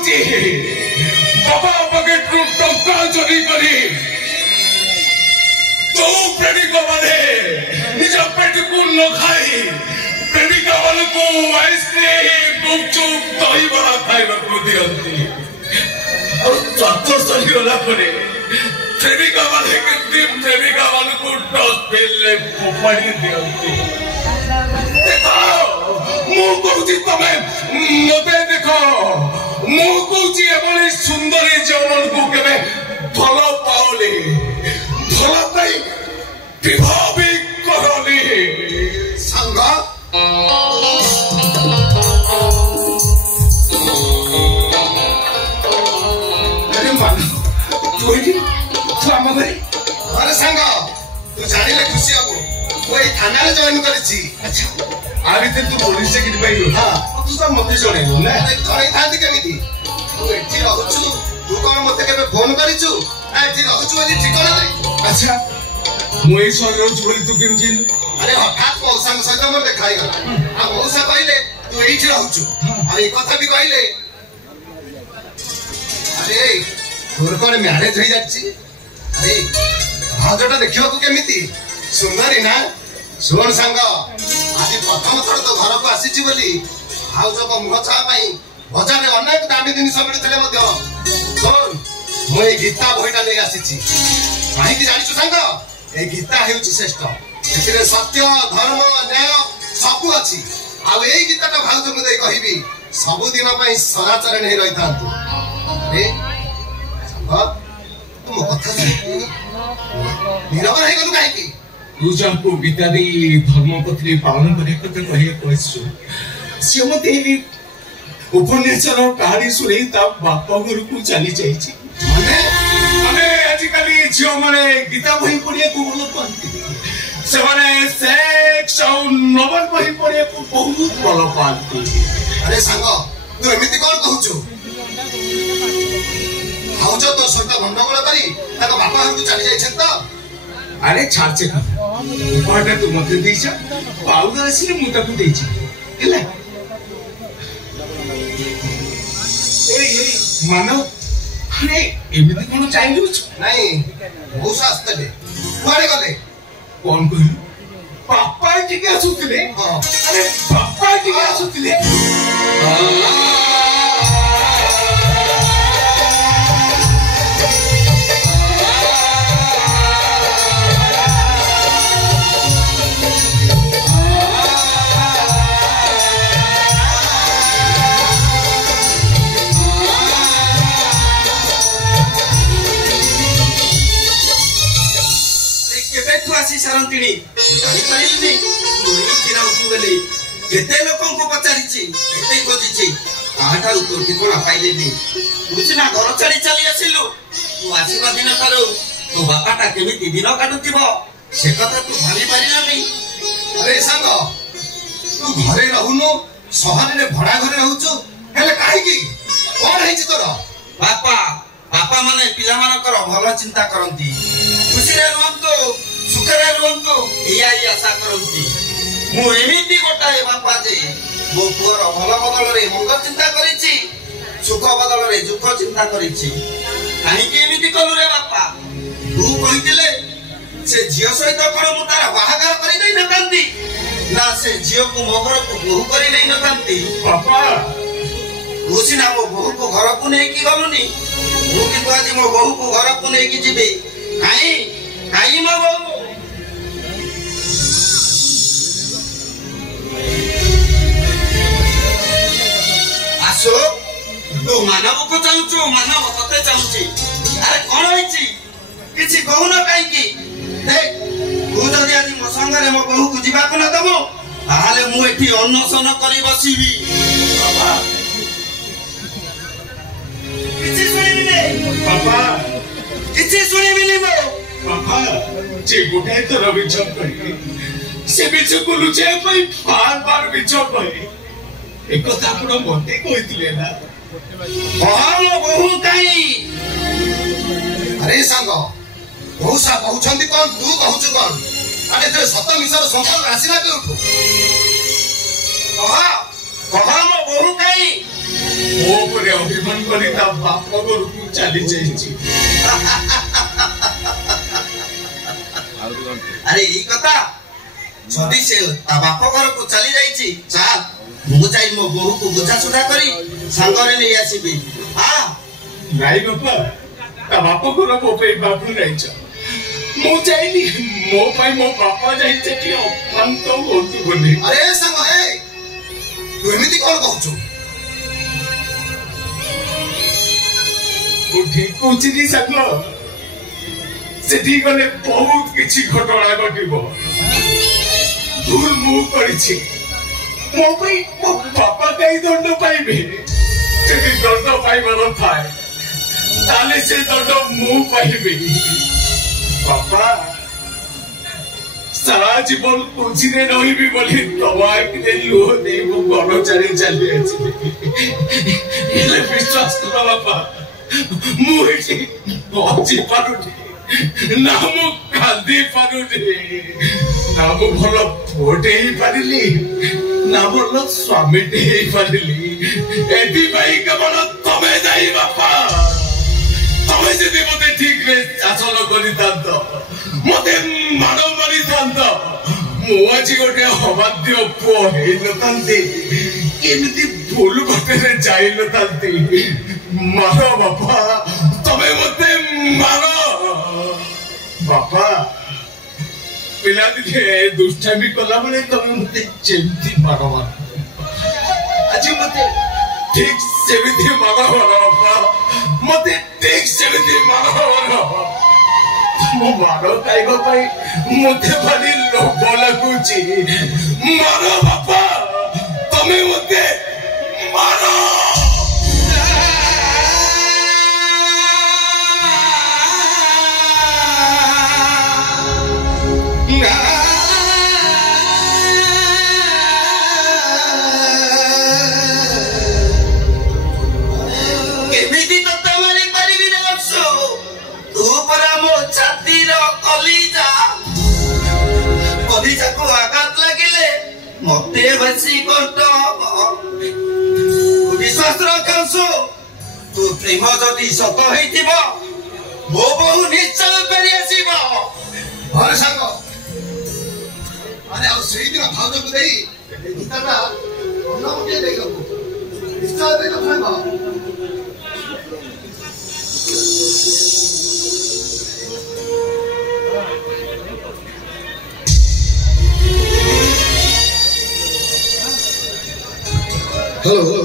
कहूची बाबा pocket रु टंका चोरी करी तो प्रेमिका माने निज पेट को न खाई प्रेमिका मान को आइसक्रीम गुपचुप दही बड़ा खाइबा को दियंती और चतुर्थ गला परे प्रेमिका माने के प्रेमिका मान को डस्टबिन ले फोपाड़ी दियंती देखो मु कहूची तमे मते देखो मु कहूची एबोली सुंदरी जौन को केबे भलो पाओली भलो पाई विवाह भी करली संग अरे मान तू आम घरे अरे संग तू जानिले खुशी हबो कोई थाना रे जॉइन करिछि अच्छा आ भितर तू पुलिस चाकरी पाइलो हां तू तो मते जणैलो ना जणै थांती केमिति तू एठी रहउछु तू कोन मते केबे फोन करिछु एठी रहउछु बोली ठिकाना नै अच्छा मु ए शहर रहउछु बोली तू केम जिन अरे हठात मौसा सहित मोर देखाई गला आ मौसा कहले तू एठी रहउछु आ ए कथा भी कहले अरे तोर कोन मैरिज होई जाछि अरे भाजटा देखियो को केमिति सुंदरी ना सुन संग आज प्रथम थर तो घर को आसीची बोली भाउज को मुह छा पाई बाजार में अनेक दामी जिनिस मिलुथिले मध्य सुन मु ए गीता बहिटा ले आसीची काहे कि जानिछु संग ए गीता हेउची श्रेष्ठ एथिरे सत्य धर्म न्याय सब अछि आ ए गीताटा भाउज को दे कहिबी सब दिन पई सदाचरण हे रही थांतु अरे संग तुम कथा नीरव हे गलु काहे कि तू जाको गीता दे धर्म पत्नी पालन करे कते कहे कहछु से मते उपन्यासर कहानी सुने ता बापा घर को चली जाईची माने आजिकली झियो माने गीता बही पढ़िया को बोल पाती से माने सेक्स और नोवेल बही पढ़िया को बहुत भल पाती अरे संग तू एमिति कोन कहूछु भाउज तो सहित गंडगोल करी ताको बापा घर को चली जाइछन तो अरे छाड़ से उपहारटा तू मते देइछा पाउडर आसीले मु ताकू देइछि हेला ए मानो अरे एमिति कोन चाहिलु नहीं मौसा आस्तले कुआडे गले कोन कहू पापा टिके आसुतिले हां अरे पापा टिके आसुतिले सारंतिणी जानी पाइलनी मोही किरा उठुगले केते लोकन को पचारिछि केते खोजिछि आहाटा उत्तर ठिकाना पाइलेनी बुझना घर छाड़ी चली आसिलु तू आसीबा दिन करू तो बापाटा केमिति दिन काटुतिबो से कथा तू भाबी पारिला नै अरे संग तू घरे रहुनो शहर रे भड़ा घरे रहउछु हेले काहे की कोन हेछि तोर बापा बापा माने पिला मानकर भल चिंता करंती खुशी रे रहंतो सुखरे रहंतो एया आशा करंती मु एमिति गोटाए बापा जे मो पुअर भल बदल रे मंगल चिंता करिछि सुख बदल रे दुख चिंता करिछि काहे कि एमिति कलु रे बापा तू कहितिले से झियो सहित कोन मु तार बाहागर करि नै नथांती ना से झियो को मो घर को बहु करि नै नथांती पापा उसिना मो बहु को घर को नै कि गलुनी मु कि आज मो बहु को घर को नै कि जिबे काई काई मो बहु आसो तू मानव को चाहूचु मानव तते चाहूची अरे कोन होईची किछि कहू न काई की देख तू जदी आज मो संगरे मो बहु को जिबा को न दबो ताहाले मु एठी अन्नसन करी बसिबी बाबा किछि सुनिबी ने पापा किछि सुनिबी ने मो पापा जे गोटे तो विचार करी से बिच को लुचे पई बार बार विचार करी एक कथा आपण मते कहितले ना कहां बहु काई अरे संग बहुसा बहुचंदी कोन तू कहूछु कोन अरे जे सत मिसर संपर्क आसीला के उठो कहा कहां बहु काई ମୋ ଉପରେ ଅଭିମାନ କରି ତା ବାପ ଘରକୁ ଚାଲି ଯାଇଛି। ଆରେ ଏଇ କଥା ଯଦି ସେ ତା ବାପ ଘରକୁ ଚାଲି ଯାଇଛି ଚାଲ ମୁଁ ଯାଇ ମୋ ବୋହୂକୁ ବୁଝାସୁଝା କରି ସାଙ୍ଗରେ ନେଇ ଆସିବି। ନାଇଁ ବାପା, ତା ବାପ ଘର ମୋ ପାଇଁ ବାବୁ ଯାଇଛ, ମୁଁ ଯାଇନି ମୋ ପାଇଁ ମୋ ବାପା ଯାଇ ସେଠି ଅପାନ୍ତ ହୁଅନ୍ତୁ ବୋଲି। ଆରେ ସାଙ୍ଗ ତୁ ଏମିତି କଣ କହୁଛୁ? ମୁଁ ଠିକ କହୁଛି ସାଙ୍ଗ, ସେଠି ଗଲେ ବହୁତ କିଛି ଘଟଣା ଘଟିବ। ଭୁଲ ମୁଁ କରିଛି, ମୋ ପାଇଁ ମୋ ବାପା କାହିଁ ଦଣ୍ଡ ପାଇବେ? ଯଦି ଦଣ୍ଡ ପାଇବାର ଥାଏ ତାହେଲେ ସେ ଦଣ୍ଡ ମୁଁ ପାଇବି। ବାପା ସାରା ଜୀବନ ଖୁସିରେ ରହିବି ବୋଲି ତମ ଆଖିରେ ଲୁହ ଦେଇ ମୁଁ ଘର ଛାଡ଼ି ଚାଲି ଆସିଲି। ହେଲେ ବିଶ୍ୱାସ କର ବାପା, ମୁଁ ଏଠି ବଞ୍ଚି ପାରୁନି, ନା ମୁଁ କାନ୍ଦି ପାରୁନି, ନା ମୁଁ ଭଲ ପୁଅଟେ ହେଇପାରିଲି, ନା ଭଲ ସ୍ୱାମୀଟେ ହେଇପାରିଲି। ଏଥିପାଇଁ କେବଳ ତମେ ଯାଇ ବାପା। ତମେ ଯଦି ମତେ ଠିକରେ ଶାସନ କରିଥାନ୍ତ, ମତେ ମାଡ଼ ମାରିଥାନ୍ତ, ମୁଁ ଆଜି ଗୋଟେ ଅବାଧ୍ୟ ପୁଅ ହେଇନଥାନ୍ତି, କେମିତି ଭୁଲ ବାଟରେ ଯାଇନଥାନ୍ତି। ମାର ବାପା, ତମେ ମତେ ମାର ବାପା। ପିଲାଦିନେ ଦୁଷ୍ଟାମି କଲାବେଳେ ତମେ ମତେ ଯେମିତି ମାର ଆଜି ମତେ ଠିକ ସେମିତି ମାର ବାପା, ମତେ ଠିକ ସେମିତି ମାର। ମୋ ମାର ଖାଇବା ପାଇଁ ମତେ ଭାରି ଲୋଭ ଲାଗୁଛି। ମାର ବାପା, ତମେ ମତେ ମାର। ମତେ ବେଶୀ କଷ୍ଟ ହବ। ବିଶ୍ୱାସ ରଖନ୍ତୁ, ତୁ ପ୍ରେମ ଯଦି ସତ ହେଇଥିବ ମୋ ବୋହୂ ନିଶ୍ଚୟ ଫେରି ଆସିବ। ଘରେ ସାଙ୍ଗ, ଆରେ ଆଉ ସେଇଦିନ ଭାଉଜକୁ ଦେଇ ଗୀତାଟା ଅନ୍ନ ଗୋଟିଏ ଦେଇଦବୁ, ନିଶ୍ଚୟ ଦେଇଦବୁ ସାଙ୍ଗ। हेलो